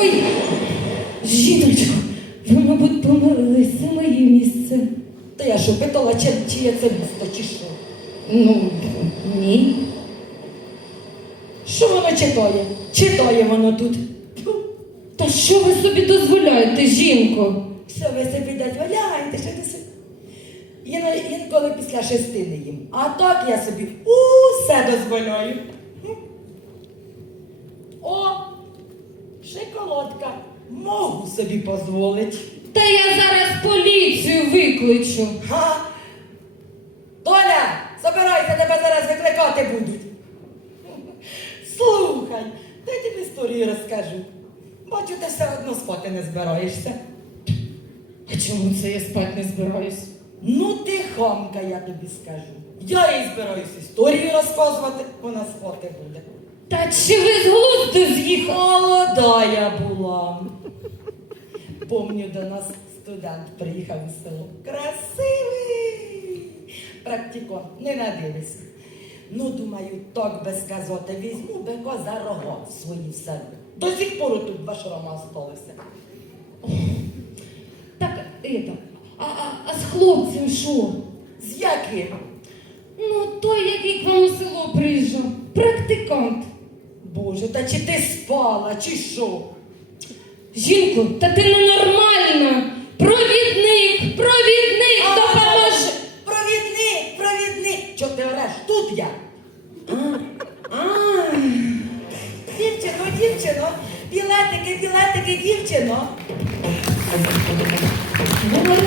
Ой, жіночко, ви, мабуть, помилились, це моє місце. Та я що, питала, чи, чи я це місто, чи що? Ну, ні. Що воно читає? Читає воно тут. Та що ви собі дозволяєте, жінко? Що ви собі дозволяєте? Що ти собі? Я інколи після шести не їм. А так я собі усе дозволяю. Шоколадка. Можу собі дозволити. Та я зараз поліцію викличу. Га? Толя, забирайся, тебе зараз викликати будуть. Слухай, дай тобі історію розкажу. Бачу, ти все одно спати не збираєшся. А чому це я спать не збираюсь? Ну ти хамка, я тобі скажу. Я їй збираюсь історію розказувати, вона спати буде. Та чи ви з з'їхали? Молода я була. Помню, до нас студент приїхав із село. Красивий! Практикон, не надивись. Ну, думаю, так без казоти візьму бека за рога в свої сади. До сих пор тут два шрама осталися. Так, это, а, а, а з хлопцем що? З яким? Ну, той, який к вам у село приїжджав. Практикант. Боже, та чи ти спала, чи що? Жінко, та ти ненормальна. Провідник, провідник, А, допоможе. Провідник, провідник! Чого ти ореш? Тут я. А, Дівчино, дівчино, білетики, білетики, дівчино. говори,